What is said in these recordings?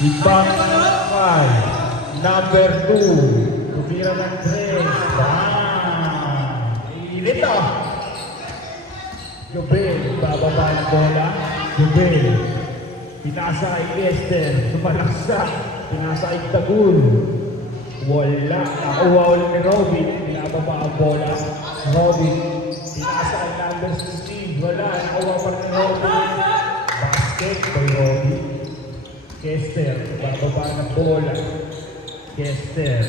Ibang 5. Number 2. Tumira ng 3. Init ah. Jubel, bababa ng bola. Jubel. Pinasa ay Esther. Sumalaksa. Pinasa ay Tagul. Wala. Nakuha ulit ni Robin. Pinababa ang bola. Robin. Pinasa ay number 16. Wala. Nakuha pa ni Robin. Basket by Robin. Kester. Bababa ng bola. Kester.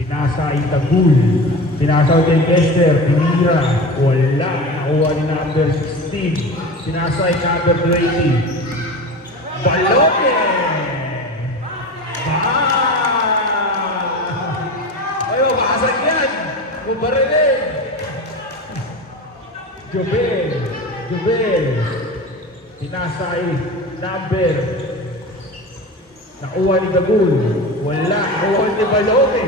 Pinasa ay Tagul. Pinasa ulit ni Kester. Pinira. Wala. Nakuha ni number 16. Pinasa ay number 20. Baloke! Ayaw, makasag yan! Kubarilin! Jubel! Jubel! Pinasa ay number. Nakuha ni Dagul. Wala. Nakuha ni Baloke.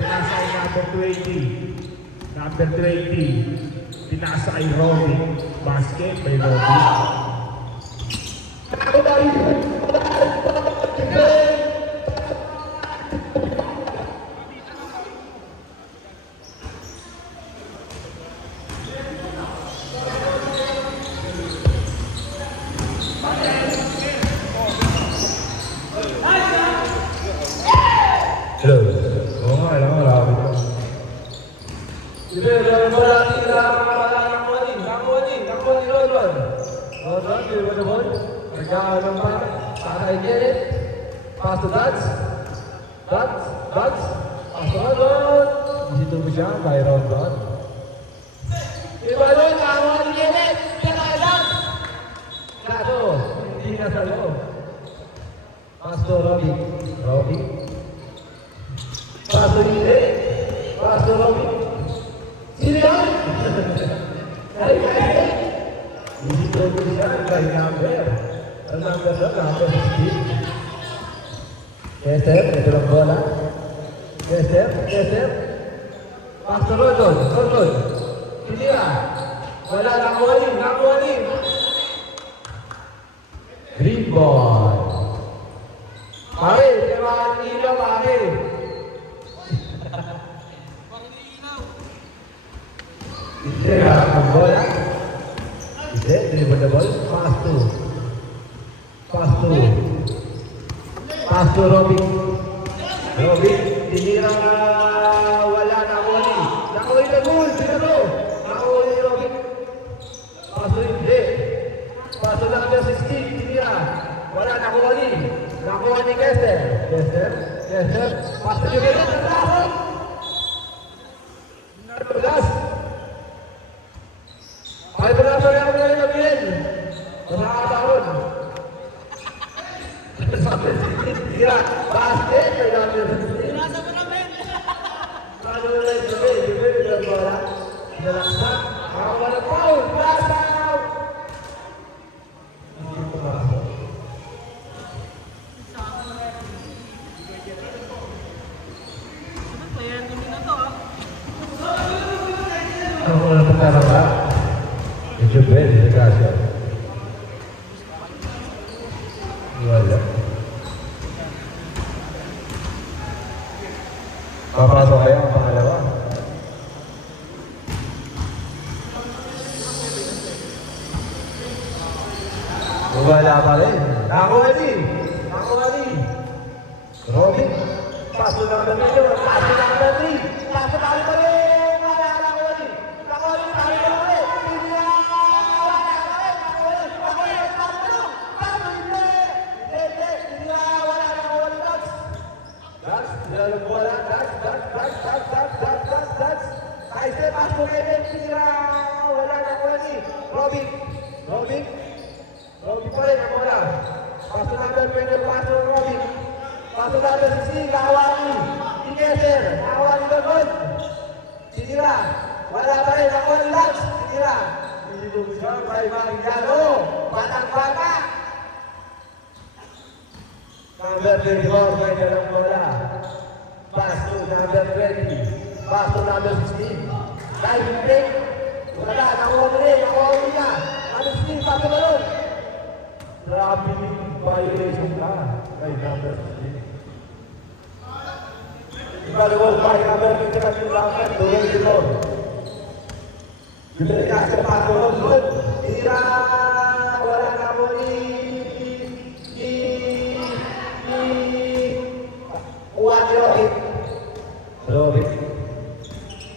Pinasa ay number 20. Number 20. Pinasa ay Robin. Basket by Robin. Hello. Oo nga, alam mo, marami ko. Sige, alam mo natin na nakuha ni Rodwan. Rodwan, hindi mo na ball. Nagkakalang pa. Tatay Gerrit. Pass to Dads. Dads. Pass to Rodwan. Hindi tubo siya kay Rodwan. Iba doon, nakakuha ni Gerrit. Kaya Dads. Kaso, hindi na sa loob. Pass to Robin. Robin. Paso Lile, Paso Robin. Sino yan? Hindi ko siya kay number. Ang number na, number 16. Kester, ito lang bola. Kester. Paso Rodon. Hindi ka. Wala, nakuha ni. Green ball. Pare, kaya ilaw pare. Hindi ka ang bola. Hindi, dribble the ball. Pass to Robin. Tinira na wala na Wally. Nakuha ni Dagul. Pinaro. Nakuha ni Robin. Pass to hindi. Pass to number 16. Tinira. Wala nakuha ni. Nakuha ni Kester. Pass to Jugel. Last. Ay, berapa yang boleh ambil? Berapa tahun? Sampai sini tidak basket tidak ambil. Berapa berapa? Kalau boleh juga bola. Dalam sak, awal Paul, pasal. Kamu nak perkara apa? Jubel, kasih. Wala. Papasok kayo ang pangalawa. Wala pa rin. Nakuha ni. Robin. Paso ng Danilo. Paso ng Danilo. Paso ng Danilo. Robin pa rin ang bola. Paso number 20, paso Robin. Paso number 16, Kawani. Kester, Kawani Dagul. Sinira. Wala pa rin, nakuha ni Lux. Sinira. Hindi mo siya, kay Mariano. Batang-bata. Number 24, may dalang bola. Paso number 20. Paso number 16. Diving break. Wala, nakuha mo rin, nakuha mo niya. Number 16, paso balon. Napili violation ka kay number 16. Ibalawag pa kay number 20 yung lakad, Durel Dilor. Yung pinag sa pato, Durel. Tira! Wala na mo Uwan ni Rohit. Rohit.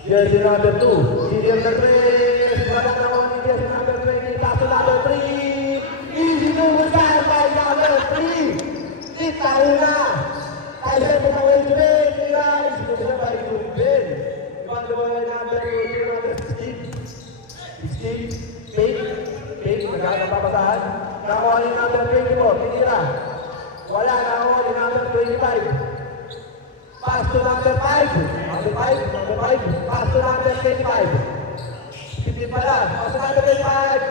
Jersey number 2. Senior number 3. Wala na mo ni Jersey number 20. Paso number 3. Easy to besar by number 3. Kita una. Kailan mo kawin Jubil. Tira. Easy to besar by Jubil. Pangalawa number 2. Number 16. 16. Pink. Nagkakapapasahan. Nakuha ni number 24. Tinira. Wala na ako ni number 25. Pass to number 5. Number 5. Pass to number 25. 15 pala. Pass to number 25.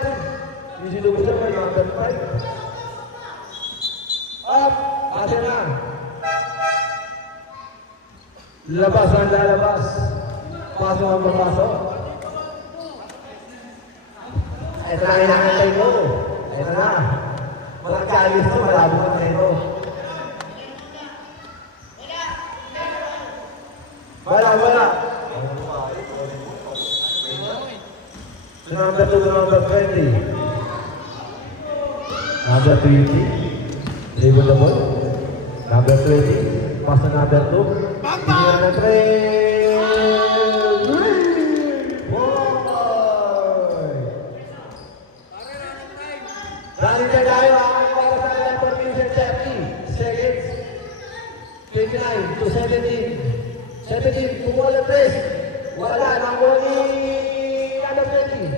Easy to besar by number 5. Up. Asa na. Labas ang lalabas. Pasok ang papasok. Ito na hinahantay ko. Ito na. Magkaalis to, malabo ka na ito. Wala. Number 2 to number 20. Number 20. Label the ball. Number 20. Pass to number 2. Senior na 3. Running back tayo ang para sa number 30 seconds. 29 to 17. 17, kumuha ng 3. Wala, nakuha ni number 20.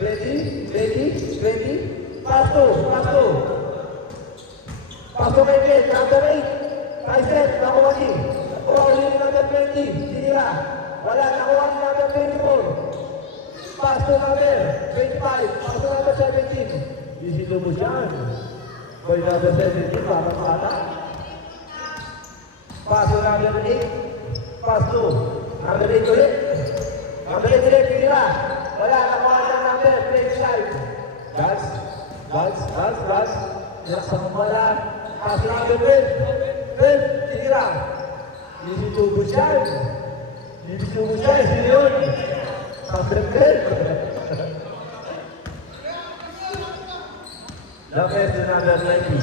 20. Pass to. Pass to kay Kate, number 8. Tyson, nakuha ni. Nakuha ni number 20. Sinira. Wala, nakuha ni number 24. Pass to number 25. Pass to number 17. Easy to mo dyan. By number 17, parang bata. Pass to number 8. Pass to number 8 ulit. Number 8 ulit, Sinira. Wala, nakuha ng number 25. Guys. Nilaksan mo wala. Pass to number 12. Sinira. Easy to mo dyan. Sino yun? Number 10. Lopez to number 20.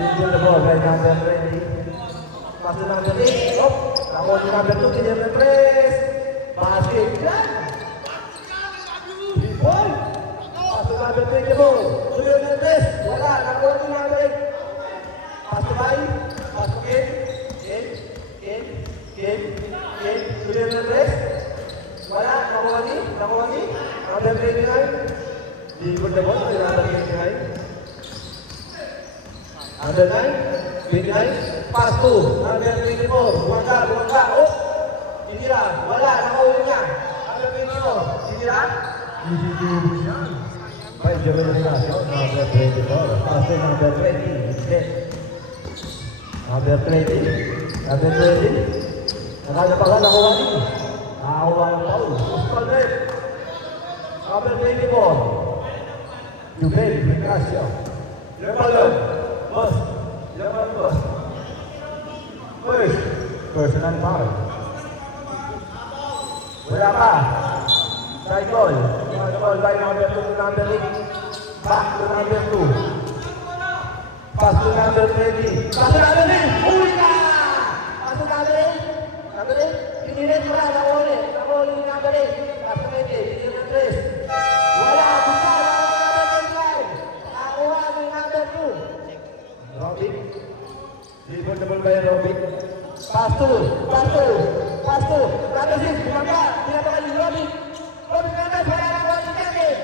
Lead the ball by number 20. Pass to number 8. Nakuha to number 2. Kanya ng 3. Basket. Yan. 3 ball. Pass to number 20 ball. Suyo ng 3. Wala. Nakuha to number 8. Pass to 5. Pass to 8. Suyo ng 3. Wala. Nakuha ni. Number 29. Lead the ball by number 29. Number 9, 29, pass to number 24, buwangga, oh! Sinira, wala, nakauwi niya. Number 24, sinira. Easy to lose yan. By Joel Regacio, number 24, pass to number 20, instead. Number 20, nakalapagan, nakuha niya. Nakakuha ng foul. Osvaldet. Number 24, Joel Regacio. Boss. Personal foul. Wala pa. Cycle by number 2 to number 8. Back to number 2. Pass to number 20. Pass to number 8. Huli ka! Pass to number 8. Number 8. Pinilit mo na. Nakuli ni number 8. Pass to 20. Pinilit ng 3. Wala. Buka. Nakuha ni number 2. Robin. Dribble double by Robin. Pass to. Number 6, bumaga. Tinatakan ni Robin. Robin naman, wala na wala ni Kevin.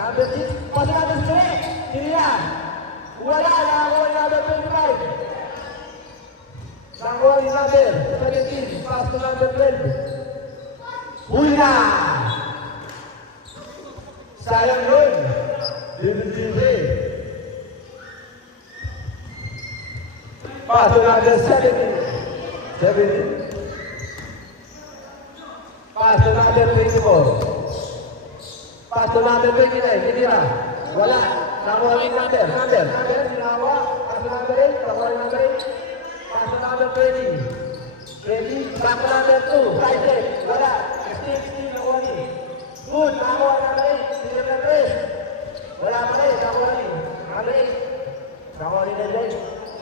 Number 6, pass to number 3. Sinira. Wala na ako ni number 25. Nakuha ni number 17. Pass to number 12. Huli na. Sayang yun. Libre. Pass to number 17. Pass to number 24. Pass to number 29. Hindi na. Wala. nakuha ni number, ginawa, pass to number 8, nakuha ni number 8, pass to number 20, back to number 2, side check, wala, 16, nakuha ni, good, nakuha ni number 8, hindi na 3, wala pa rin, nakuha ni, number 8, nakuha ni number 8,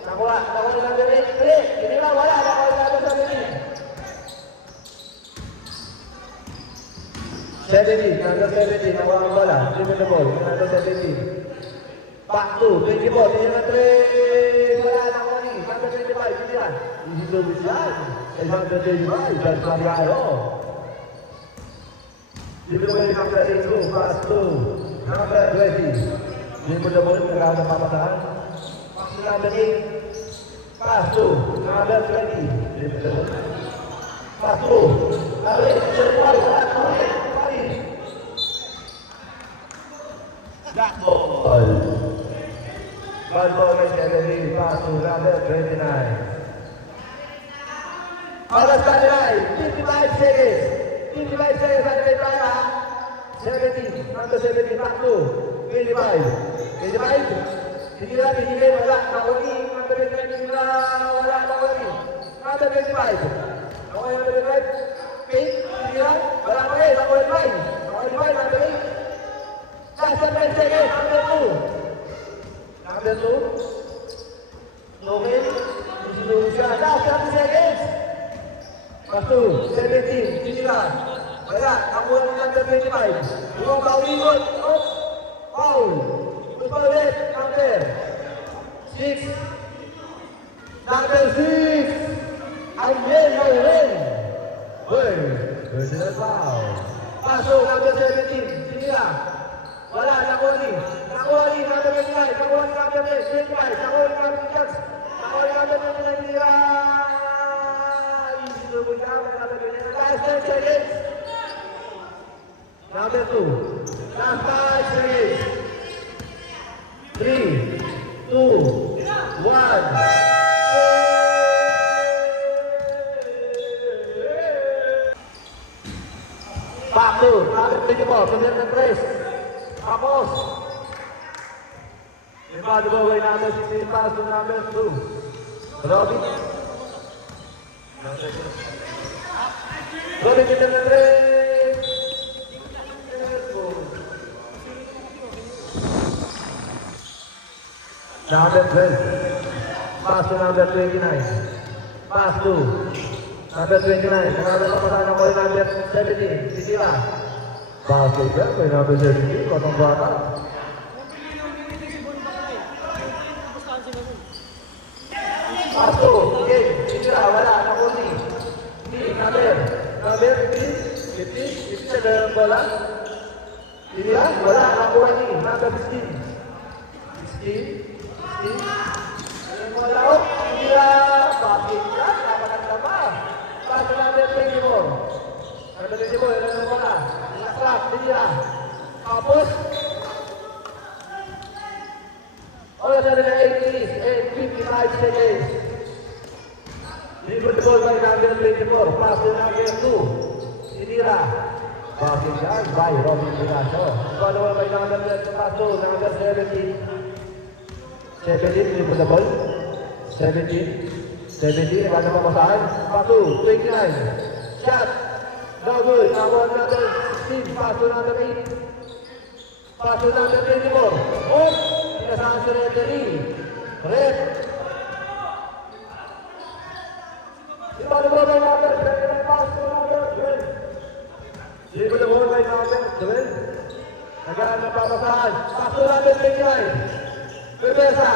nakuha ni number 8, 3, hindi na, wala, nakuha ni number 17, number 17, nakuha ang bola, dribble the ball, number 17. Back to 24, hindi na 3, wala na ko ni, number 25, hindi yan. Easy to miss yan. Number 25, that's Mariano. Dribble the ball, number 18, pass to number 20. Dribble the ball, kailangan ng pamatahan. Pass to number 8, pass to number 20. Dribble the ball. Pass to number 8, wala na ko ni. That ball. Ball ball by Kennedy, pass to number 29. Oras na nila, 55 seconds. 55 seconds na nila tayo ha. 17, number 17, back to 25. 25, hindi na, wala. Nakuli, number 25, wala, nakuli. Number 25. Okay, number 25. Pink, hindi na, wala ko eh, nakuli 5. Nakuli 5, number 8. Last 10 seconds, number 2. Number 2. Okay. Siya. Last 10 seconds. Pass to 17. Sini lang. Wala. Nakuha ng number 25. Yung kaulikot. Oh. Foul. Gusto ulit. Number 6. Number 6. Angel Mayren. Boy. Personal foul. Pass to number 17. Sini lang. Wala, nakuha ni, number 25, nakuha ni number 25, nakuha ni number 26, nakuha ni number 29, easy to go down, number 29, last 10 seconds, number 2, last 5 seconds, 3, 2, 1, back to, number 24, pagkat ng press. Tapos, lima dibaway number 16, pass to number 2. Robin. Robin kita na 3. Number 12. Pass to number 29. Pass to number 29. Number papasahan ko number 17. Sisira. Bakit ka? May number 17, katong bata. Pasto, okay, sisira, wala, nakuli. Hindi, number 15, 15 na wala. Sisira, wala, nakuha ni, number 16. 16, wala, oh, sisira, bakit ka? Napakagtama. Pasto number 24. Number 24, yun ang wala. Trap, dia. Tapos, oras na nila 55 seconds. Dribble the ball by number 24. Pass to number 2. Sinira. Passing down by Robin Picasso. Follow by number 12. Pass to number 17. 17, dribble the ball. 17. 17, wala na papasahan. Pass to 29. Shot. No good. Now another 16. Pass to number 8. Pass to number 24. Oh! Pinasahan sa referee. Red. Dribble the ball by number 12. Pass to number 12. Dribble the ball by number 12. Nagaan na papasahan. Pass to number 29. Pepesa.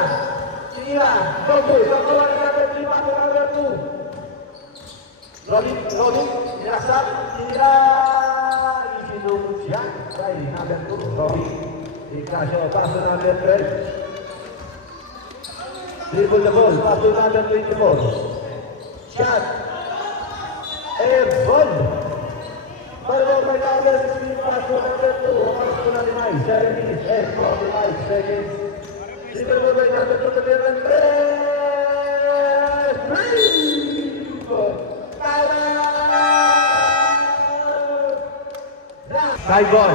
Sinira. No good. Pass to number 3. Pass to number 2. Robin, Yasak, Tira, Isidro, Siak, Rai, number 2, Robin, Picasso, pass to number 12. Dribble the ball, pass to number 24. Shot, air ball. Follow by number 16, pass to number 2, pass to number 9, 7 minutes, 45 seconds. Dribble the ball by number 2, Side ball.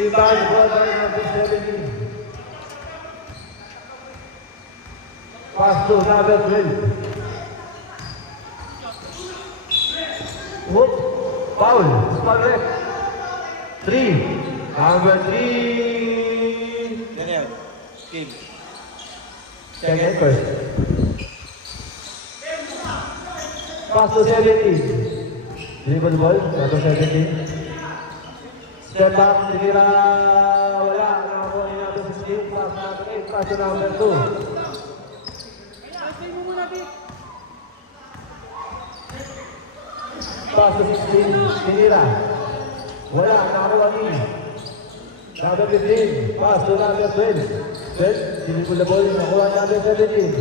Rebound ball by number 17. Pass to number 12. Whoop. Foul. Foul ref. 3. Number 3. Daniel, game. Second first. Pass to 17. Dribble ball. Number 17. Step back. Tinira. Wala. Nakakuha ni number 16. Pass number 8. Pass to number 2. Pass to 16. Tinira. Wala. Nakakuha ni number 15. Pass to number 12. 12. Dribble the ball. Nakakuha ni number 17.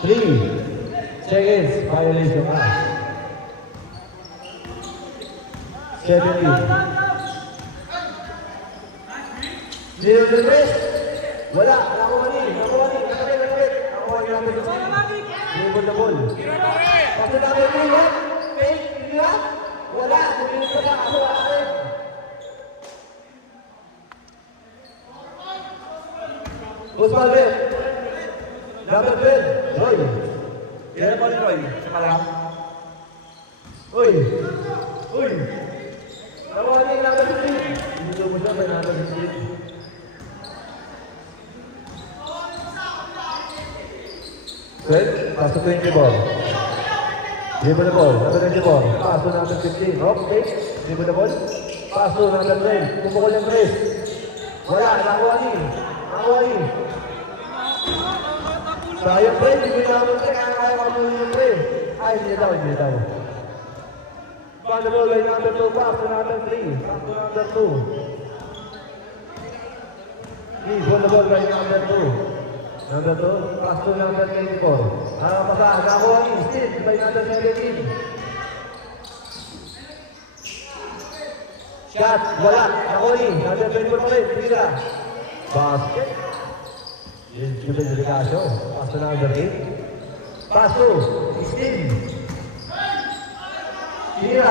3 seconds violation pass. 17. Zero to the rest. Wala. Nakuha ni. Nakabit. Nakuha ni number 16. Dribble the ball. Pass to number 3. Fake. Tinira. Wala. Tumingin ka na. Ako. Usman Bell. Number 12. Roy. Yan pa rin Roy. Sa kalam. Uy. Uy. Nakuha niya yung number 15. Dito mo siya by number 15. Pass to 20 ball. Dribble the ball. Number 24. Pass to number 15. Okay. Dribble the ball. Pass to number 12. Pupukol yung press. Wala. Nakuha niya. Nakuha niya. Sayang pre, hindi ko naman kaya kamuhin yung pre. Ay, hindi daw. Pass the ball by number 2, pass to number 3, pass to number 2. Please, hold the ball by number 2. Number 2, pass to number 24. Pasa, nakakuha ni, still by number 17. Shot, wala, nakuha ni, number 24 ulit, tira. Basket. Yun, super delikasyo. Pass to number 8. Pass to 16. Tira.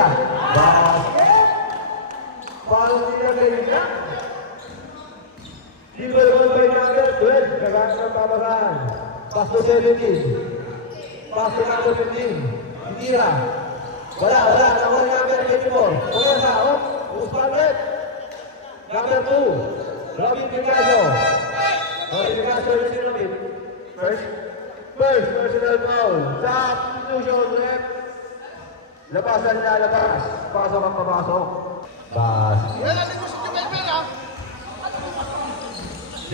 Basket. Paano tira kayo niya? Dribble ball by number 12. Kagana ng pamasahan. Pass to 17. Pass to number 15. Tira. Wala. Nakuha ni number 24. Kumesa. Usman Red. Number 2. Robin Picasso. First personal foul. Substitution, ref. Labasan na labas. Pasok ang papasok. Basket.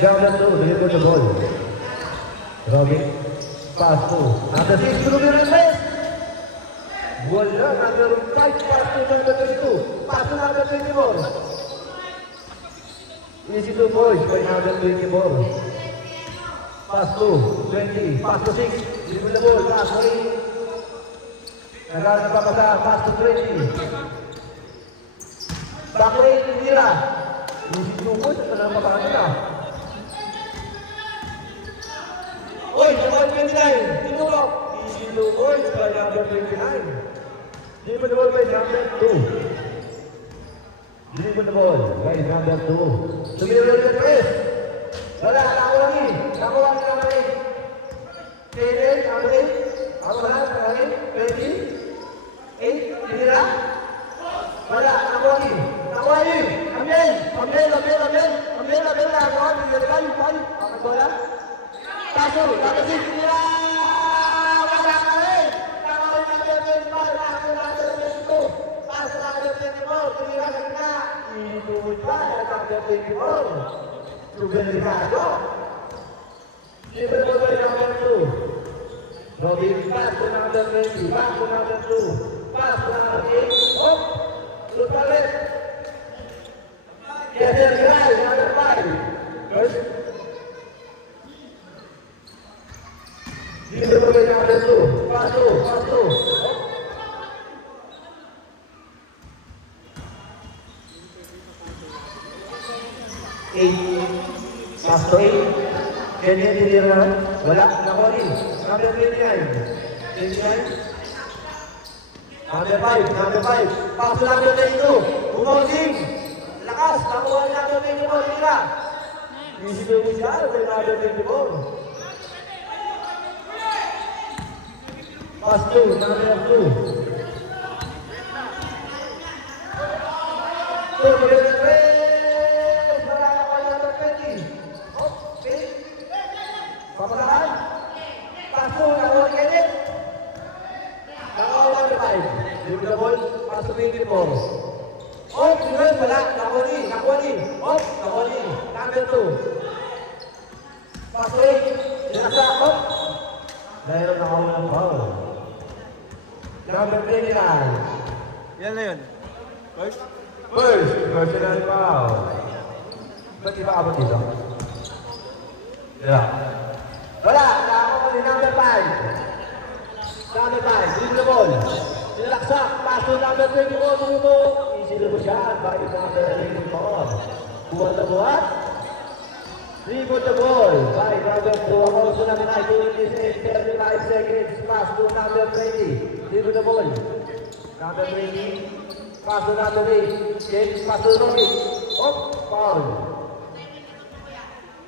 Number 2, deliver the ball. Robin. Pass to. Number 6, Ruben Reyes. Wala. Number 5, pass to number 22. Pass to number 24. Easy to boys by number 24. Pass to 20. Pass to 6. Dribble the ball. Pass to 8. Nagana na papasa. Pass to 20. Back to 8. Tira. Easy to boys. Ito na mapakanta na. Uy! Number 29. Tinulok. Easy to boys by number 29. Dribble the ball by number 2. Dribble the ball by number 2. Tumira the press. Wala, nakuha ni number 8. Kailan, number 8. Ako na, number 8. 8, tumira. Wala, nakuha ni. Ambil. Nakuha ni. Balik. Ako bola. Paso, number 6, tumira. Wala ka rin. Nakuha ni number 25. Nakuha number 22. Paso number 24. Tumira ka na. Inuwid ba? Number 24. Ruben Ricardo. Dribble ball by number 2. Robin, pass to number 20. Pass to number 2. Pass to number 8. Oh! Shoot palit. Kessel Gral, number 5. First. Dribble ball by number 2. Pass to. Oh! Pass to 8. Kenya tinira. Wala. Nakuha ni. Number 29. 29. Number 5, number 5. Pass to number 22. Umosing. Lakas. Nakuha ni number 24. Tira. Easy to push out by number 24. Pass to number 2. Papalaan. Pass to number 8. Nakawa number 5. Yung the ball, pass to 24. Oh, yun, wala. Nakuha ni. Oh, nakuha ni. Number 2. Pass to 8. Sinasa. Oh. Dahil nakawa ng foul. Number 29. Yan na yun. First? First, personal foul. Ba't iba abot dito? Yeah. Wala, nakakuha ni number 5. Number 5, dribble the ball. Nilaksak, pass to number 24, tumuto. Easy na po siya, bakit number 24. Buhat. Dribble the ball. By number 2, ako sa number 9, doing this in 35 seconds. Pass to number 20. Dribble the ball. Number 20. Pass to number 8. Then pass to Robbie. Oh, foul.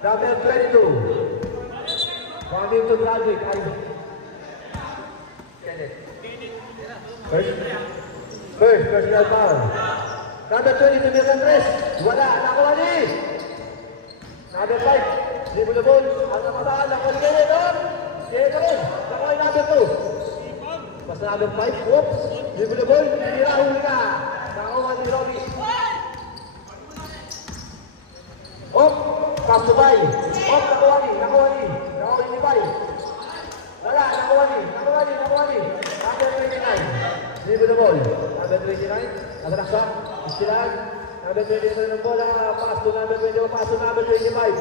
Number 22. Coming to Bradwick. First, personal foul. Number 22, Milton Tres. Wala, nakuha ni. Number 5, dribble the ball. Ang nakataan, nakuha ni Kenneth. Kenneth, nakuha ni number 2. Basta number 5, oops. Dribble the ball, hinirahuli ka. Nakuha ni Robbie. Oh, pass to Bay. Oh, nakuha ni. Nakuha ni Bay. Wala, nakuha ni. Number 29. Dribble the ball. Number 29. Nakaraksa. Istilan. Number 29 ng bola. Pass to number 21. Pass to number 25.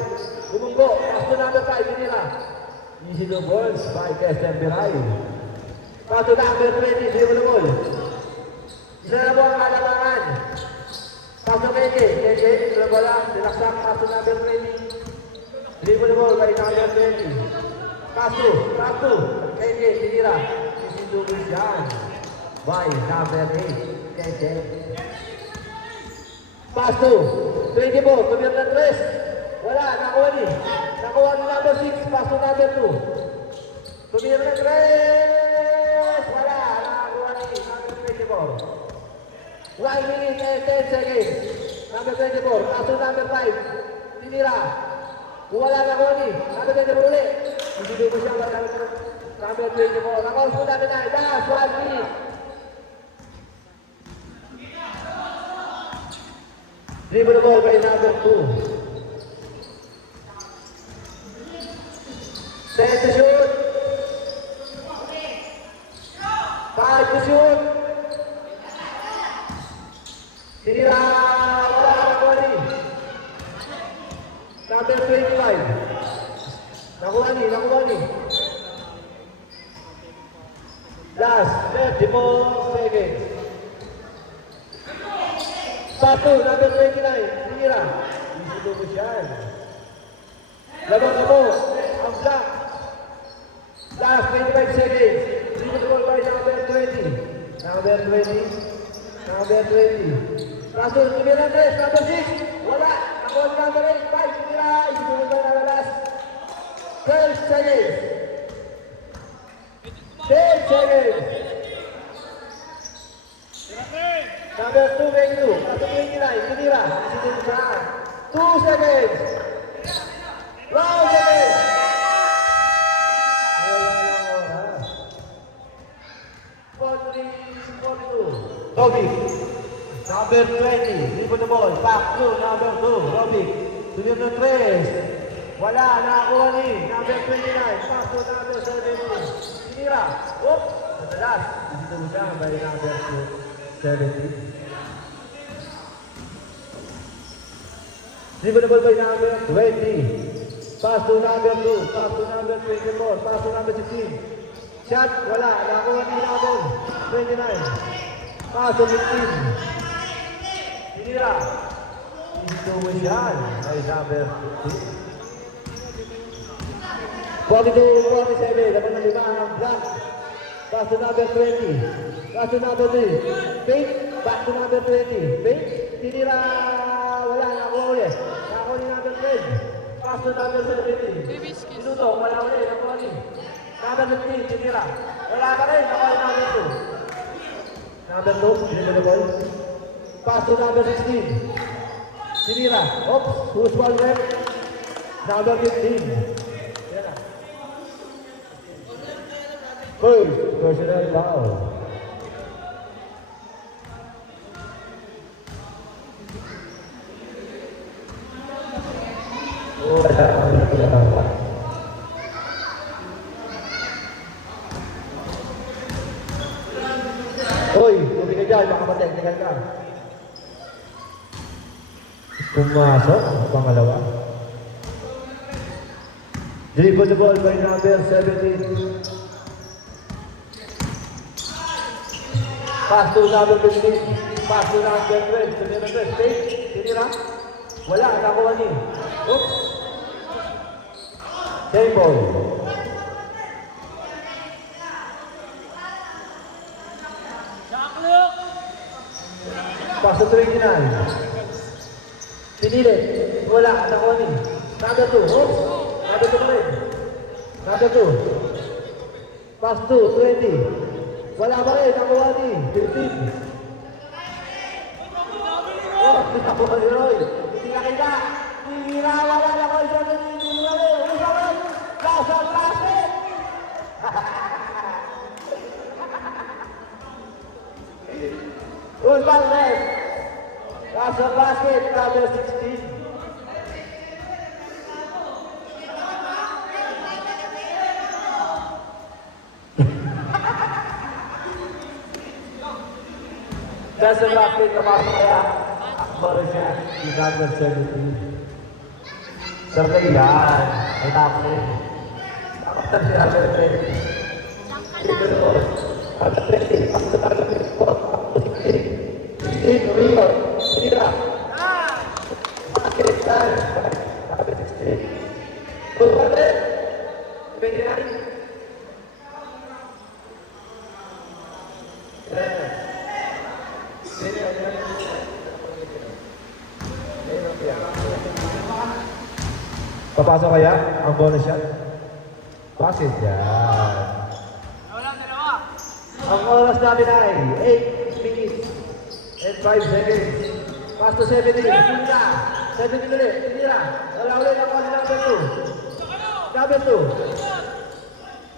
Bumunggo. Pass to number 5. Hinira. Easy the balls by Kester Biray. Pass to number 20. Dribble the ball. Isa na po ang kalamangan. Pass to Keke. Keke. Ito na bola. Nilaksak. Pass to number 20. Dribble the ball by number 20. Pass to. Keke. Hinira. Easy to Christian. By number 8. Keke. Pass to 24. Tumir na Tres. Wala. Nakuha ni number 6. Pass to number 2. Tumir na Tres. Wala. Nakuha ni number 24. 1 minute and 10 seconds. Number 24. Pass to number 5. Tinira. Wala nakuha ni number 24 ulit. Hindi mo siya number 24. Nakuha po number 9. Last 1 minute. Dribble the ball by number 2. Set to shoot. 5 to shoot. Tinira. Wala nakuha ni number 25. Nakuha ni. Last 34 seconds. Satu, number 29, Tinira. Easy to push yan. Labang mo, ang block. Last 25 seconds. Dribble the ball by number 20. Number 20. Satu, Tinira Tres, number 6. Wala. Ako ang number 8, 5, Tinira. Easy to push yan, last 12 seconds. 10 seconds. Number 2, Bengu. Number 29, Tinira. Easy to push yan. 2 seconds. Round seconds. Robic, number 20, dribble the ball, back to number 2, Robic, sunod na 3, wala, nakakuha ni, number 29, pass to number 17, Tinira, oop, madalas, dito mo siya, by number 17. Dribble the ball by number 20, pass to number 2, pass to number 24, pass to number 16, shot, wala, nakakuha ni number 29. Pass to 15. Tinira. Ito mo yan. Ay, number 15. 42, 47. Dapat na 5 ang block. Pass to number 20. Pass to number 3. Fake. Back to number 20. Fake. Tinira. Wala. Nakuha ulit. Nakuha ni number 12. Pass to number 17. Minuto. Wala ulit. Nakuha ni. Number 15. Tinira. Wala pa rin. Nakuha ni number 2. Number 2. Tinira the ball. Pass to number 16. Tinira. Oops. Who's ball left? Number 15. First, personal foul. Hoy, tubig ka dyan, baka mateknikal ka. Pumasok, pangalawa. Dribble the ball by number 17. Pass to number 15. Pass to number 12. Tinira 12. Fake. Tinira. Wala. Nakuha ni. Oops. Same ball. Pass to 29. Pinilit. Wala. Nakuha ni. Number 2. Oops. Number 2 rin. Number 2. Pass to 20. Wala pa rin, nakuha ni 15. Oh, nakuha ni Roy. Hindi na kita. Tinira, wala na ko siya ng tinira rin. Isa rin. Nasa plastic. Full ball left. Nasa plastic, number 16. Nasa plastic, kapasok kaya. Akbar siya. Yung number 17. Sarap yan. Ay tapos rin. Tapos na siya number 20. Number 20. Tapos na number 4. 16. Rio. Sinira. Bakit tayo? Number 16. Full ball rin. 29. Papasok kaya ang bonus shot? Bakit yan? Ang oras namin ay 8 minutes and 5 seconds. Pass to 17. Tinira. 17 ulit. Tinira. Wala ulit ang kali number 2. Number 2.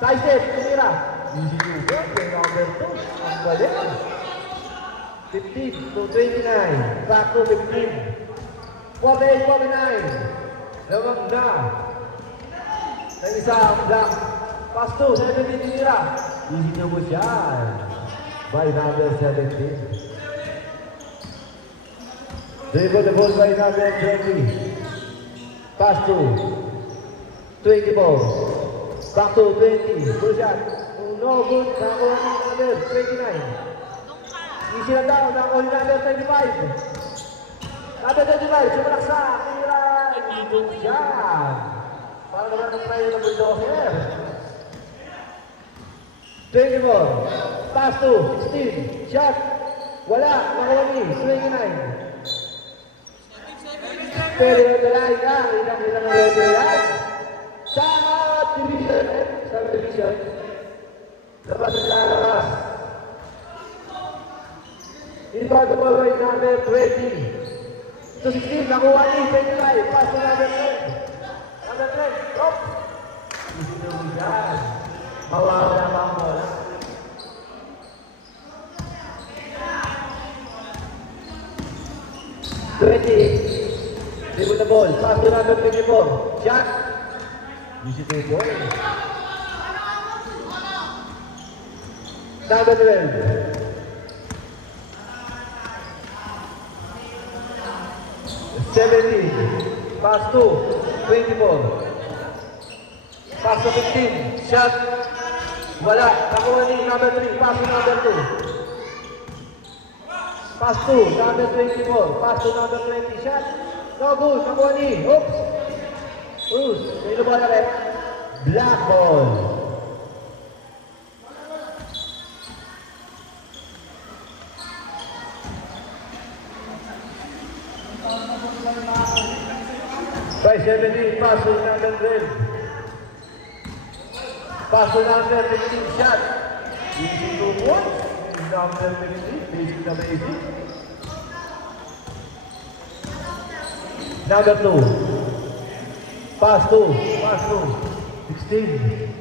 Side step. Tinira. Easy to go. Number 2. Ang balik. 15 to 29. Back to 15. 48, 49. Lawag na. Ang isa ang block. Pass to 17 tinira. Easy to push yan. By number 17. Dribble the ball by number 20. Pass to 24. Back to 20. Good shot. No good. Nakuha ng number 29. Easy na daw. Nakuha ng number 25. Number 25. Sumalaksa. Tira. Good shot. Para naman ang tayo ng bulldozer. 24. Pass to 16. Shot. Wala. Nakuha ni 29. Pero dalay ka. Ilang red. Sa division. Sa division. Labas na labas. Iba the ball right number 20. To 16, nakuha ni 25. Pass to number 10. Number 10. Stop. Isinuwisan. Mawala na ba ang bola? Dribble the ball. Pass to number 24. Shot. Easy to go. Number 12. 17. Pass to 24. Pass to 15. Shot. Wala. Nakuha ni number 3. Pass to number 2. Pass to number 24. Pass to number 20. Shot. No good. Nakuha ni. Oops. Bruce. May lubo na rin. Black ball. By 17, pass to number 12. Pass to number 15, shot. Easy to one. Number 15, basic na basic. Number 2. Pass to 16.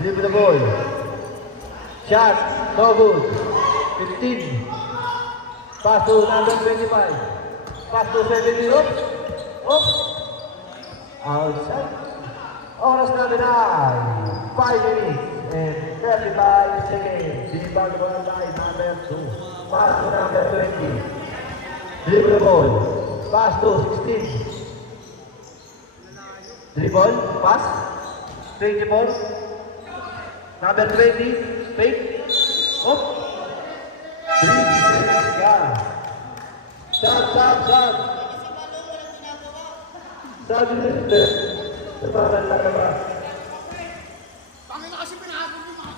Dribble the ball. Shot, no good. 15. Pass to number 25. Pass to 17. Up. Outside. Oras na 5 minutes and 35 seconds. Sinibag mo na tayo, number 2. Pass to number 20. Dribble the ball. Pass to 16. Dribble, pass. 24. Number 20. Fake. Up. 3. Yeah. Shot. Sabi nila. Parang talaga. Pangin na kasi pinahagod mo mga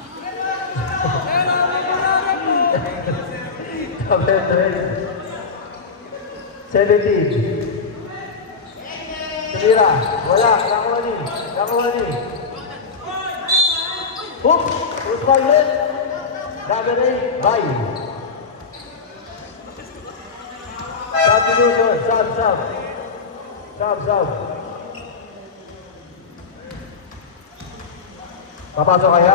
Number 17. Tumira. Wala. Nakuha ni. Hook. Push ball net. Number 8. Bye. Substitution. Sub. Papasok kaya?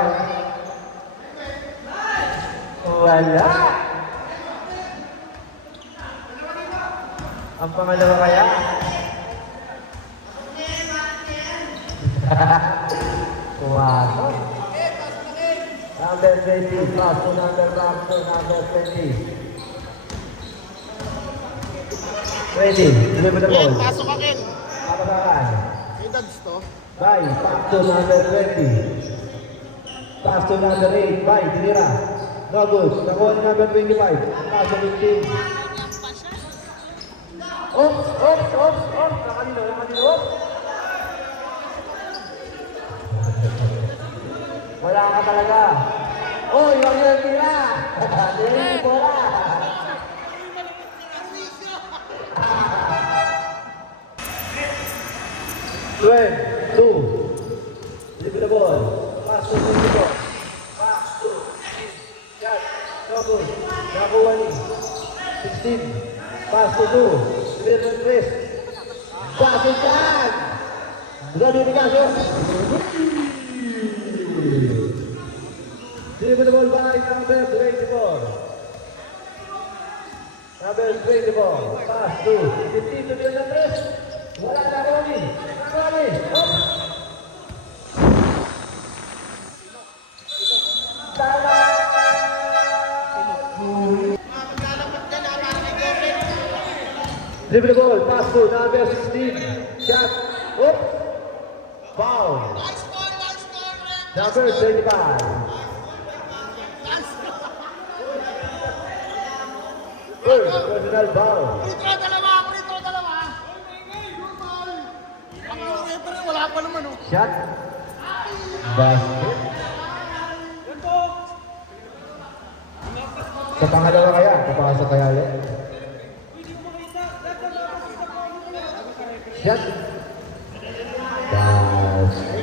Wala. Ang pangalawa kaya? Pumasok. Number 20. Pass to number 20. Ready. Deliver the ball. pasok akin. Papasakan. May dags to. Bye. Pass to number 20. Pass to number 8. Bye. Tinira. No good. Nakuha ni number 25. Pass to 15. Oops. Nakalino. Wala ka talaga. Oh, yung tira. Dili bola. Two. Deliver the ball. Pass to the ball. Pass to. Shot. No good. Nakuha ni. 16. Pass to 2. Deliver the press. Pass to Chan. Grabe ni Casio. Deliver the ball by number 24. Number 24. Pass to 15 to the press. Wala na Ronnie. Dribble the ball, pass to number 16. Shot. Oops. Foul. Number 25. First personal foul. Prito, dalawa. Ang referee, wala pa naman oh. Shot. Basket. Sa pangalawa kaya, papasok kaya yun. Shot. Basket.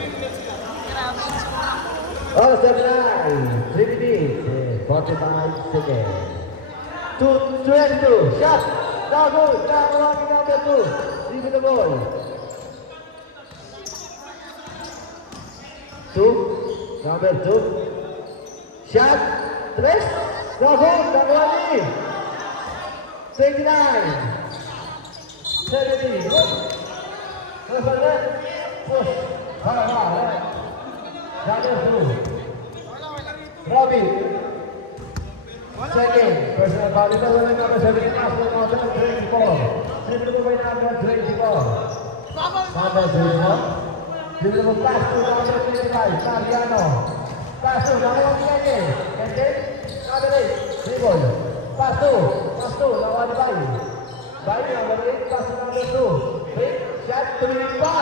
Oh, step 9. 3 minutes. 45 seconds. 22. Shot. No good. Number 2. Leave the ball. 2. Number 2. Shot. 3. No good. Number 1. 29. 70. Number 1. Push. Number 2. Robin. Second. Personal foul. Ito wala number 17. Number 24. Sino mo ba yung number 24? Number 24. Dito mo pass to number 25, Mariano. Pass to, nakuha niya niya. And then, number 8, dribble. Pass to, nakuha ni Bay. Bay, number 8, pass to number 2. Break, shot, tuloy pa.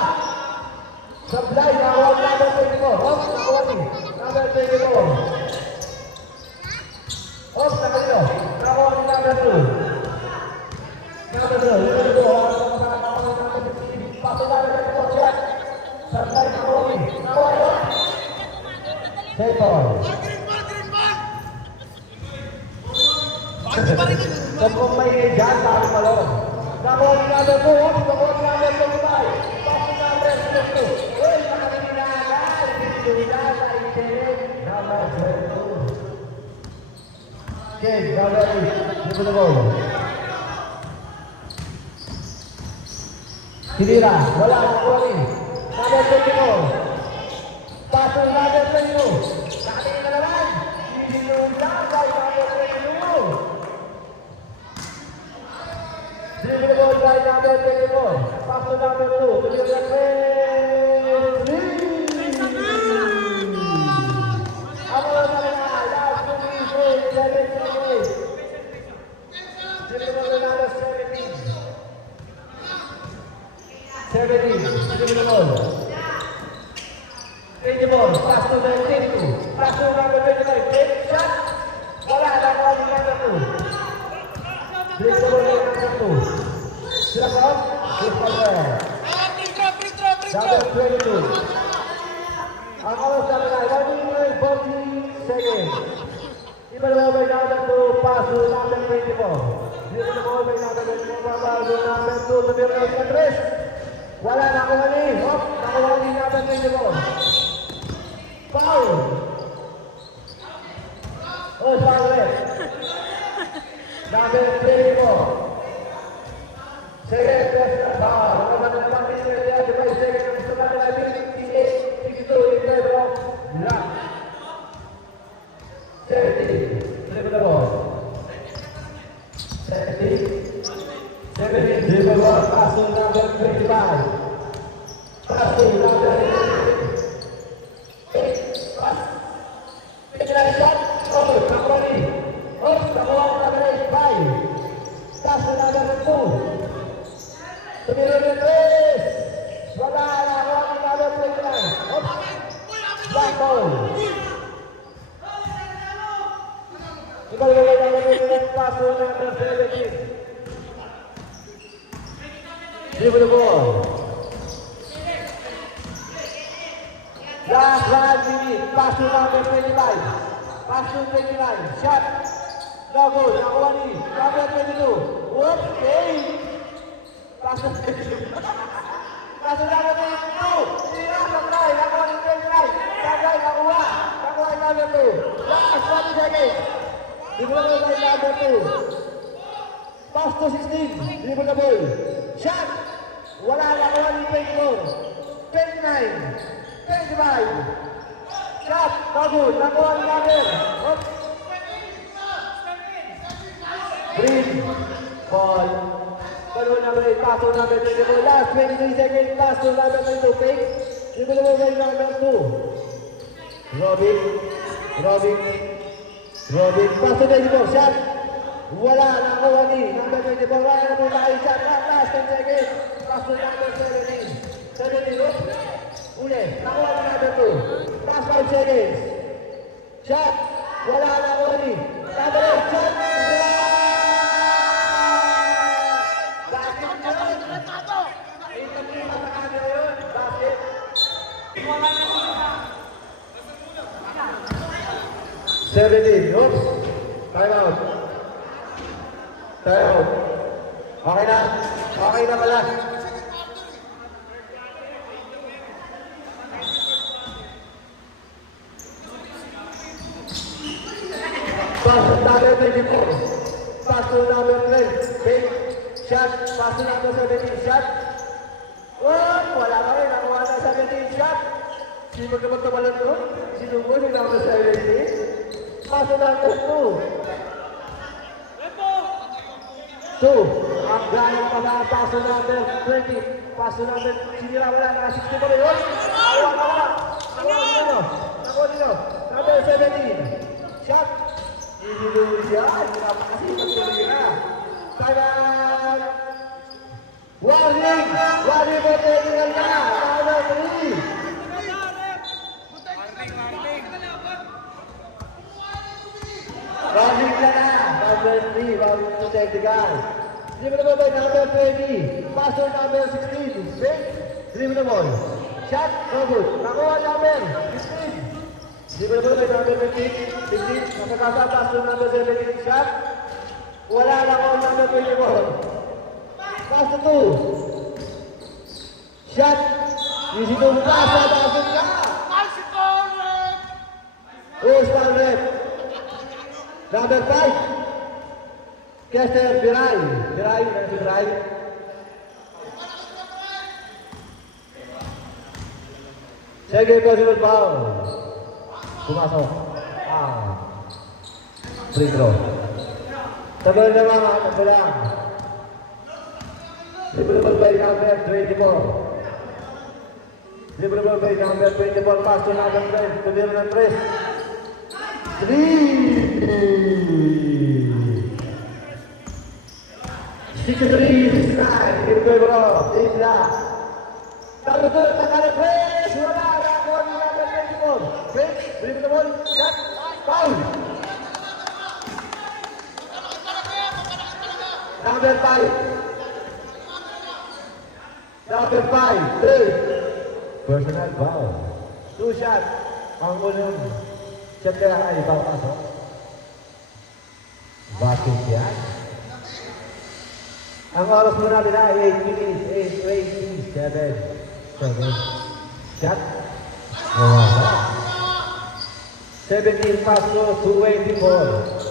Supply, nakuha ni number 24. Ops, nakuha ni number 24. Ops, nakalino. Nakuha ni number 2. Number Bakit pa rin yun? Pagkumpay kayo dyan, bakit malo? Nakuha ni number 2, nakuha ni number 25. Pass to number 22. Uy, nakakilala. Nakakilala. Number 22. Okay, number 8. Dito na ball. Tinira, wala, nakuha rin. Number 24. Pass to number 22. Nakatingin na naman. Tinira, by number 22. Dribble ball by number 24. Pass to number 2. Dribble ball. Ako na talaga. Last 2 minutes. 7 seconds. Dribble ball by number 17. 17. Dribble ball. 24. Pass to the 22. Pass to number 25. Take shot. Wala. Nakuha ni number 2. Dribble ball by number 2. Silakan. Number 22. Ang oras namin ay 1 minute 40 seconds. Ibalik mo by number 2, pass to number 24. Ibalik mo by number 24, pass to number 2, to number 3. Wala, nakuha ni. Hop, nakuha ni number 24. Foul. Oh, foul left. Number 24. Second, press the bar. Naman ang pangis na niya, 5 seconds. Gusto natin natin, 58, 62, in favor of Black. 70, dribble the ball. 70, 70, dribble ball, pass to number 25. Pass to number 8. Pass. Take a shot. Oh, nakuha ni. Oh, nakuha ni number 8, 5. Pass to number 2. Tumira ng 3. Wala na. Wala na number 29. Oops. Black ball. Ibalik na ng pass to number 17. Dribble the ball. Last 1 minute. Pass to number 25. Pass to 29. Shot. No good. Nakuha ni number 22. Whoops. Okay. Pass to number 22. Tinira, Sablay. Nakuha ni 29. Sablay, nakuha. Nakuha ni number 2. Last 40 seconds. Dribble the ball by number 2. Pass to 16. Dribble the ball. Shot. Wala, nakuha ni 24. 29. 25. Shot. No good. Nakuha ni number. Oops. Green. Ball. Ball number 8. Pass to number 24. Last 23 seconds. Pass to number 22. Fake. Dribble the ball by number 2. Robin. Pass to 24. Shot. Wala. Nakuha ni number 24. Wala na po tayo. Shot. Last 10 seconds. Pass to number 17. 17. Oops. Uli. Nakuha ni number 2. Last 5 seconds. Shot. Wala. Nakuha ni number 8. Shot. Seventeen. Oops. Time out. Okay na. Okay na pala. Pass to number 24. Pass to number 12. Fake. Shot. Pass to number 17. Shot. Oh, wala ka rin. Nakuha na 17. Shot. Sino ka magkabalan doon? Sino mo yung number 17? Pass to number 2. 2. Ang gaya pa na pass to number 20. Pass to number, sinira wala, naka 60 pa rin. Nakuha nyo. Number 17. Shot. Hindi doon siya. Hindi na kasi magtuloy na. Time out. Warning for technical na. Number 3. Warning na na. Number 3. Warning to technical. Dribble the ball by number 20. Pass to number 16. Fake. Dribble the ball. Shot. No good. Nakuha number 15. Dribble the ball by number 15. Nakakasa. Pass to number 17. Shot. Wala na ako number 24. Pass to 2. Shot. Easy to pass. Dapat ka. Who's one left? Number 5. Kester Biray. Biray. Nanti Biray. Second possible foul. Pumasok. Free throw. Tabal na mga tabalang. Liberable by number 24. Liberable by number 24. Pass to number 3. Tumira ng 3. 6-3. 6-9. Give bro. Tigla. Tarutul tanggal press. Wala na ako ni number 24. Press. Liberable. Shot. Foul. Number 5. Number 5. 3. Personal foul. 2 shot. Ang unang shot kaya ay foul pasok. Bakit yan? Ang oras mo natin ay 8 minutes, 8, 7. Shot. 17 pass to 284.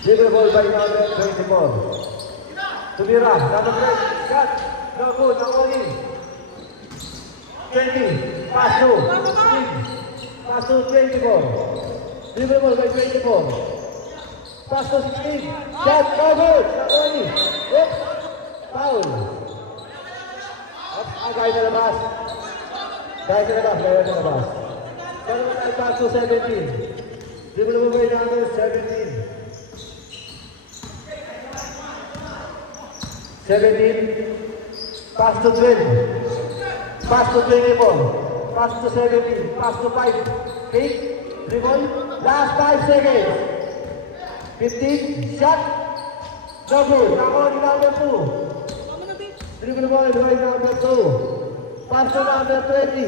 Liberable by number 24. Tumira, number 3, shot, no good, no only. 20, pass to 24. Liberable by 24. Pass to 16, shot, no good, no only. Oops, foul. Kahit na labas. Kahit na labas. Pero tayo pass to 17. Liberable by number 17. 17, pass to 12, pass to 24, pass to 17, pass to 5, 8, dribble, last 5 seconds, 15, shot, no good, ako ni number 2, dribble ball by number 2, pass to number 20,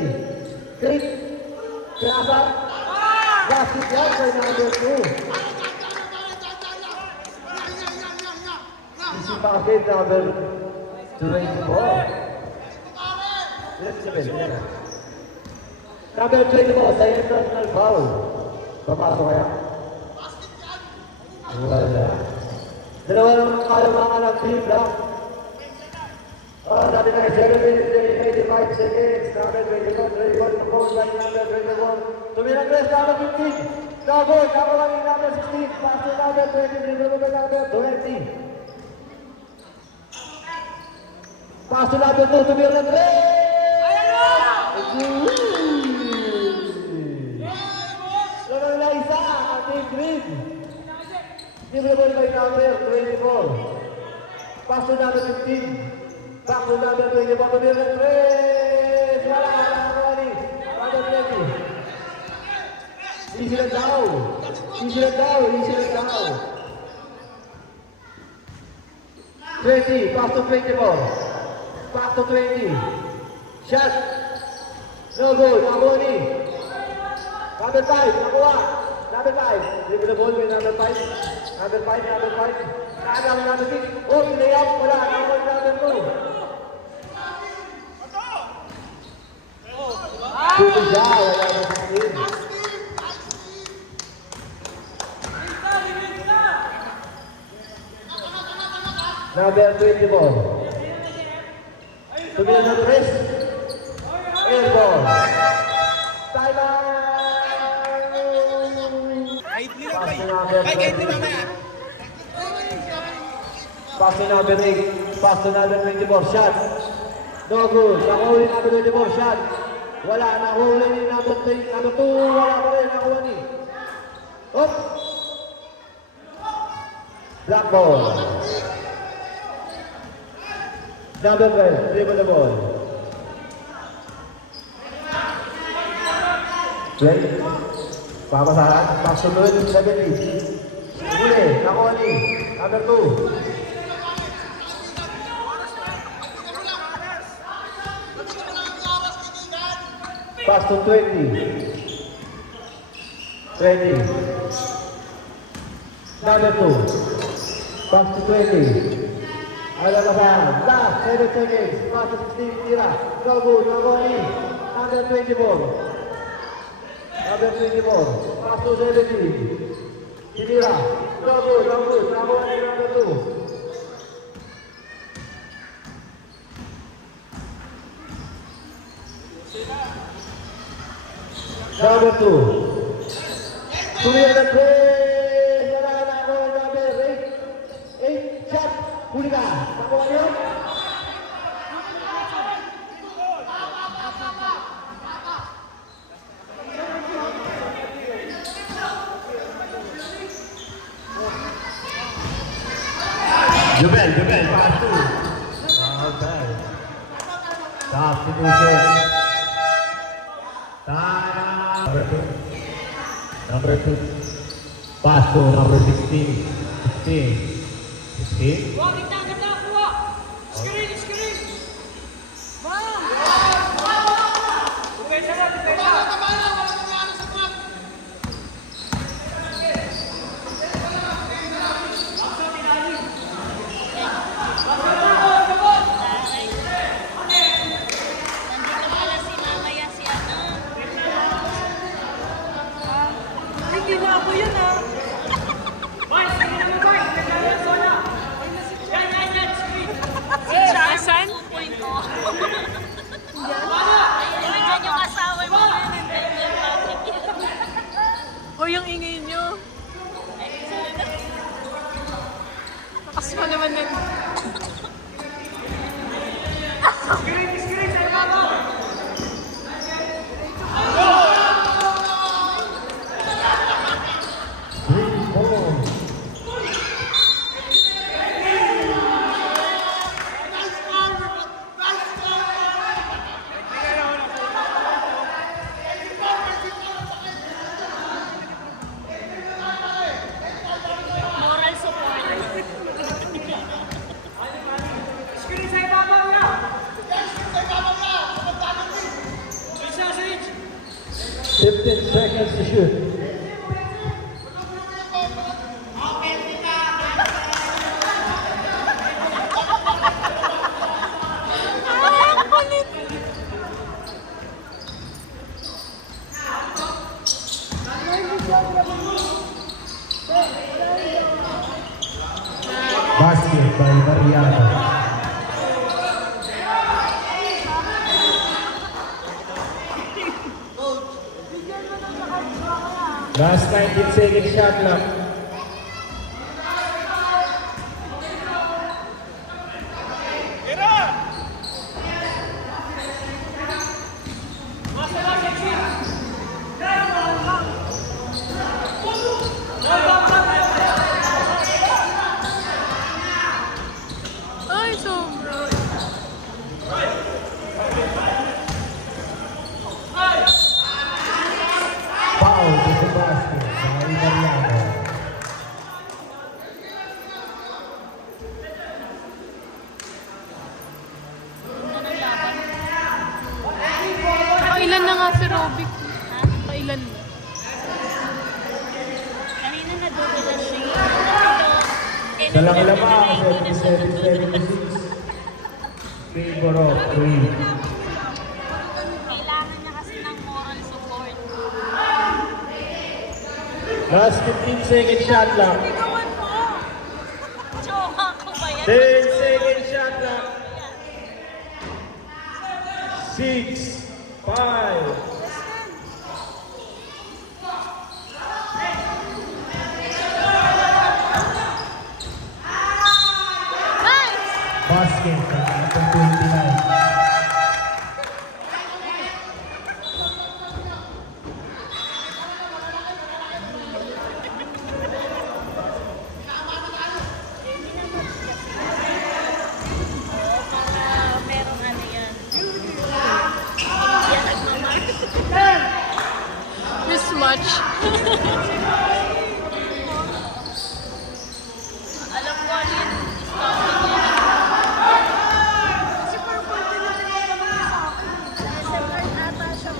click, krasa, basket yan by number 2. Basket number 24. Number 24, second personal foul. Papasok kaya? Wala. Dalawa naman kalamangan ng team block. Sabi na 7 minutes, 85 seconds. Number 24, 31, proposed by number 24. Tumira press, number 15. Double lang yung number 16. Pass to number 20, dribble by number 20. Pass to number 2, tumira ng 3! Lalo na isa, ating green. Dribble by number 24. Pass to number 15. Back to number 24, tumira ng 3! Wala ka na ako ni number 20. Easy lang daw. 20, pass to 24. Back to 20. Shot. No good. Naboni. Number 5. Nakuha. Number 5. Dribble the ball with number 5. Number 5. Naagal ng number 6. Oh, layup. Wala. Nakuha number 2. Tuloy siya. Wala na 16. Number 24. Tumira ng press. Airball. Time out! Pass to number 8. Pass to number 24. Shot. No good. Nakahuli number 24. Shot. Wala. Nakahuli ni number 3. Number 2. Wala pa rin. Nakuha ni. Hop. Black ball. Number 12, dribble the ball. Play. Papasahan. Pass to 70. Huli. Nakuha ni. Number 2. Pass to 20. number 2. Pass to 20. Alalabahan, last 7 seconds. Pass to 16, tira. No good, no goal in. Number 24. Number 24. Pass to 17. Tira. No good, no good. No goal in, number 2. Number 2. 300 play. Wala na ako. Number 8 shot. Huli ka. Nakuha niyo? Jubel, pass to. Okay. Substitution. Number 2. Pass to number 16. 16. Wag, kita, kuha. Screen. Bang! Okay, sana. Wala nangyari sa trap. Nandito pala si mamaya si ano. Hindi na ako yun, ha? Boy, sige na mo, boy. Nagkaya, Sona. Yan, screen. Si Chasan? 2.0. Ayun, dyan yung asawa mo. Nandun Patrick. O yung ingay nyo. Lakas mo naman nun. Screen, sa ibabaw. Moral support. Screen sa ibabaw na. Switch. 15 seconds to shoot. Ah, kulit. Basket by Mariano. Last 19 second shot lang. Ay, sobra. Foul to the basket by Mariano. Kailan na nga si Robic? Kailan na? Kanina nadudulas siya. Sa langlaban, 77-76. Favor of 3. Kailangan niya kasi ng moral support. Last 15 second shot lang. Jowa ko ba yan? 10 second shot lang. 6, 5, basket number 29. Merong ano yan. Yan nagmamahal. Mismatch. Alam ko ano yun. Stopping yan. Si Purple pinakita naman sa akin. Nasa guard ata siya.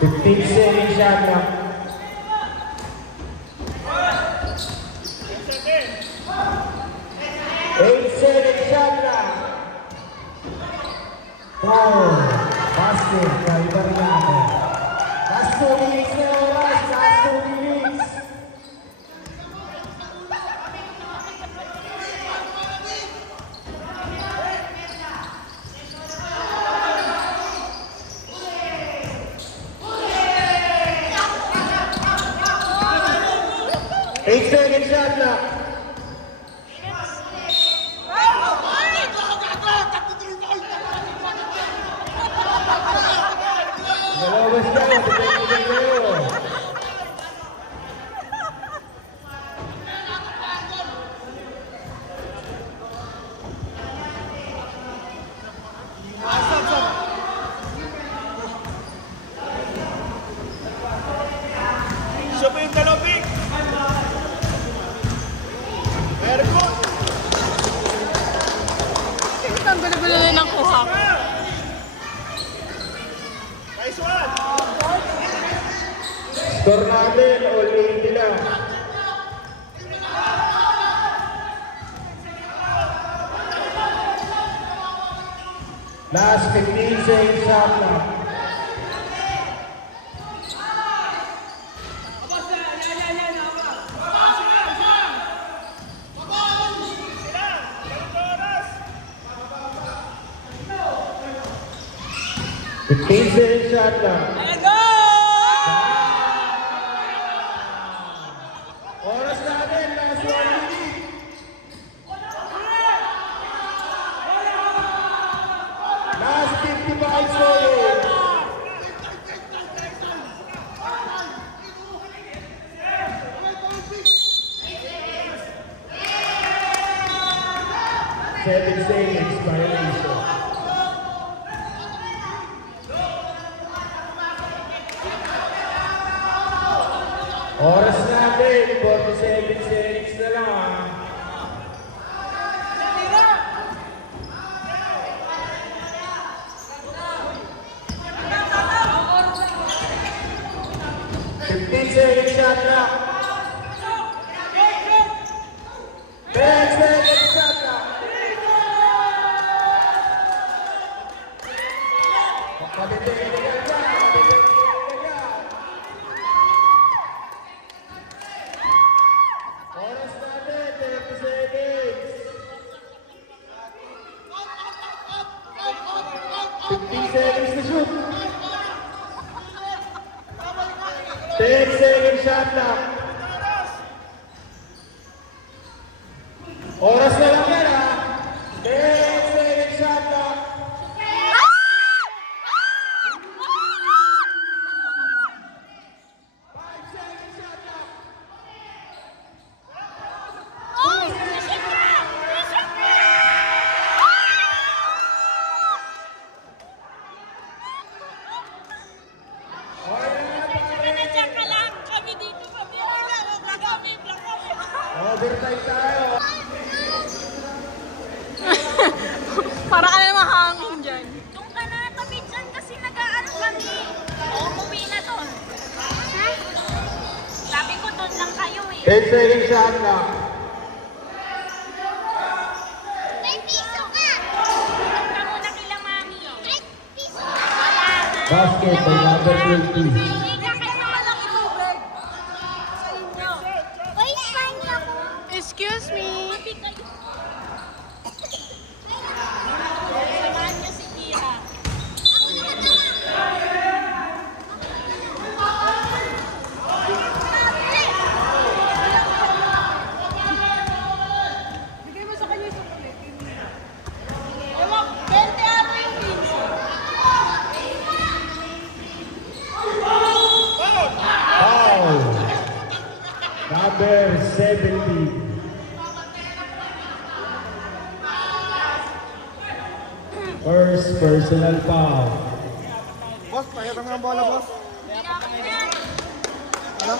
15 second shot lang. 8 seconds shot clock. Dalawang na, depende kayo. Siya pa yung dalawang. Aircon. Ang gulo-gulo na ng kuha ko. Nice one. Score natin, all 80 lang. Last 15 seconds shot clock. Fifteen seconds shot clock. Oras natin, last 1 minute. Last 55 seconds. Seven seconds violation. Oras natin, 47 seconds na lang ah. Seconds shot clock. 10 seconds shot clock. Kapitigan ka, kapitigan ka. Oras natin, 30 seconds. 15 seconds to shoot. 10 seconds shot clock. Oras na lang yan ha. 10 seconds shot clock. Nandiyan ka lang. Kami dito. Kami vlog kami. Overtime tayo. Para ka na mahangin dyan. Doon ka na tabi dyan kasi nag-aaral kami. Umuwi na doon. Ha? Sabi ko doon lang kayo eh. 10 seconds shot clock. May piso ka! Doon ka muna kila mami. May piso ka! Wala na. Basket by number 20. Hindi ka kayo malaki tubig. Sa inyo. Uy, saan niya ako? Excuse me. Mabi kayo. Samahan niyo si Kira. 20 ako yung piso. Foul. Number 70. First personal foul. Boss, pakita mo ng bola, boss. Ano?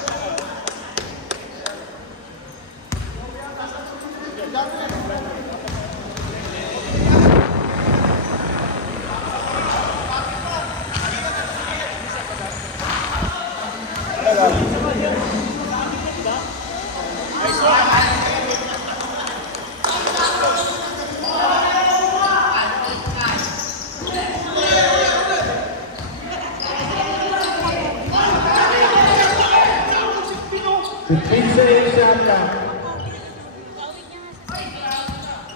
Fifteen seconds shot clock.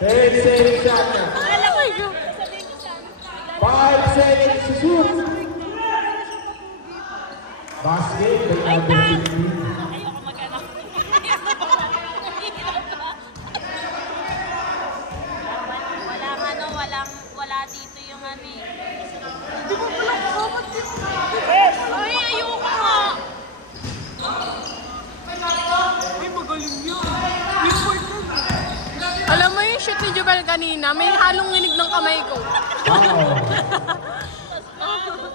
10 seconds shot clock. Akala ko yun. 5 seconds to shoot. Basket by number 15. Ayoko mag-anak. Alam mo yung shoot ni Jubel kanina, may halong nginig ng kamay ko. Foul.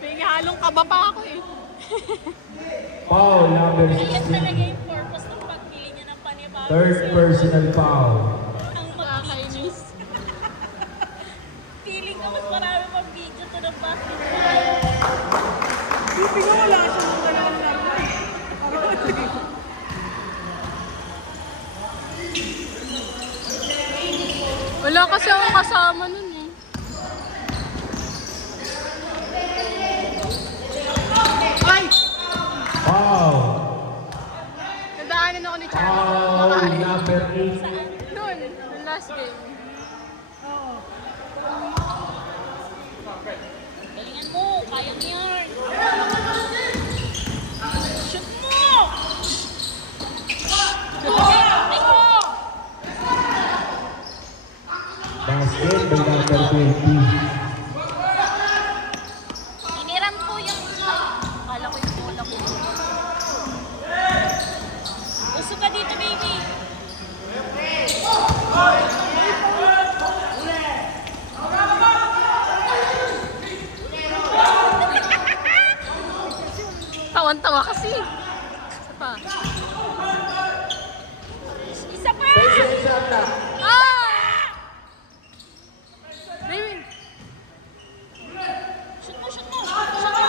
May halong kaba pa ako eh. Foul number Ayan 16. talaga yung purpose ng pagpili niya ng panibago. Third personal foul. Ang mag-videos. Feeling ko mas marami pang video to ng basketball. Pipi nga wala siya ng dalawang laro. Wala kasi akong kasama nun eh. Foul. Nadaanan ako ni Charo. Foul number 8. Noon, the last game. Galingan mo, kaya mo yan. Shoot mo! Ay mo! Basket by number 20. Iniran ko yung... Kala ko yung bola ko. Uso ka dito, baby. Tawan-tawa kasi. Isa pa. Isa pa! Second shot na. Ah! David! Shoot mo, shoot mo! Shoot mo!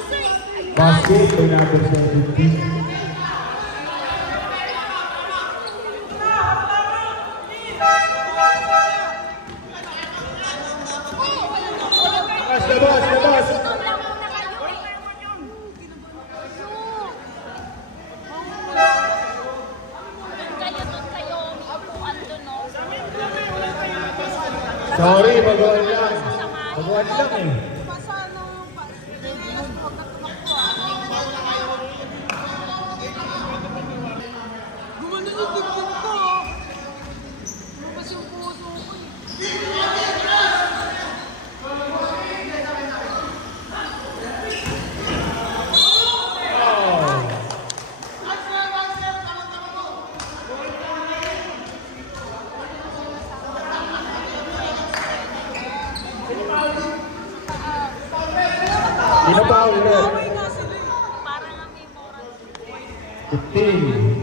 Isa, isa. Basket by number 17. Labas, labas, labas. Doon lang muna kayo. Doon kayo. May upuan doon, no? Sorry, magawan lang. Magawan lang eh. Gumano yung tignan ko. Lumabas yung puso ko eh. Sino pa ulit? Parang ang may moral support. 15.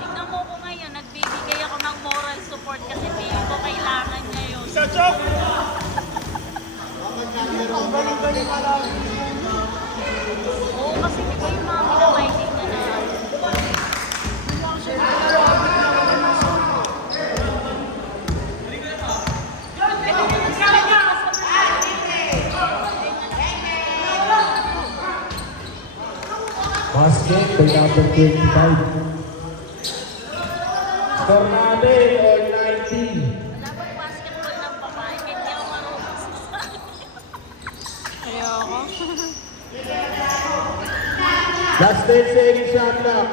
Tignan mo ko ngayon, nagbibigay ako ng moral support kasi feeling ko kailangan niya yun. Isa, Chok! Oo, kasi di ba yung mga pinaminding na na. Basket by number 25. Score natin all 90. Wala bang basketball ng babae, kaya hindi ako marunong sa Ayoko. Last 10 seconds shot clock.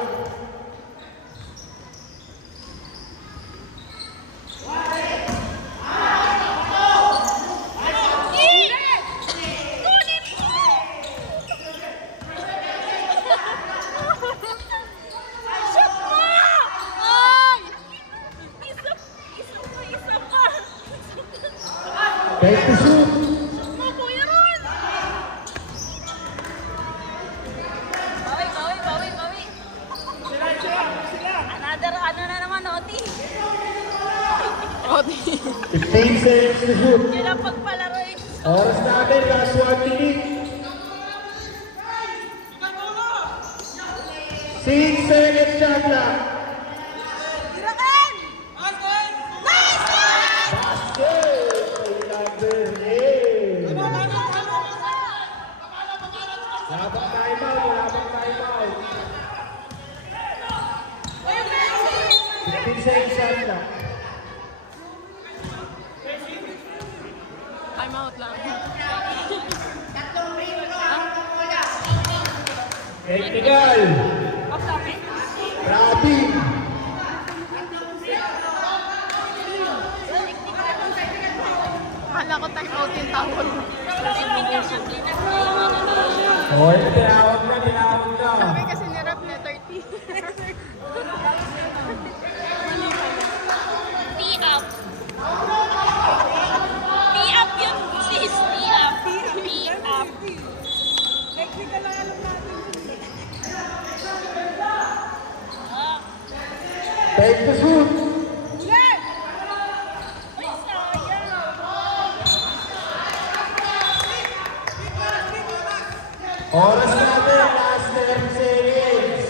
Shoot mo! Ay! Isa pa! 20 shoot. Shoot mo, Kuya Ron! Bawi. Another, ano na naman, Oti? Odi. 15 seconds to shoot. Yun ang pagpalaro eh. Oras natin, last 1 minute. 6 seconds shot clock. Tirakan! Basket by number 8. Wala pang timeout. 15 seconds shot clock. I'm out lang. Technical. Grabe. Akala ko time out yung tawag. Oh, tinawag na. Sabi kasi ni Rap na 30. Take to shoot. Oras natin, last 30 seconds.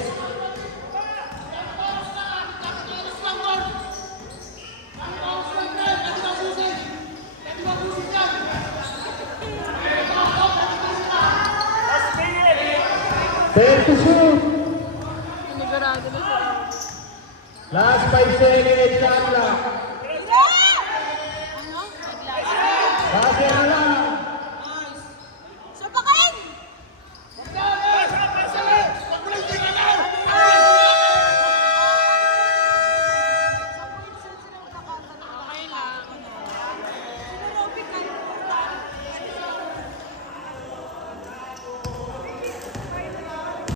Take to shoot. Sinigurado na siya. Last 5 seconds, shot clock.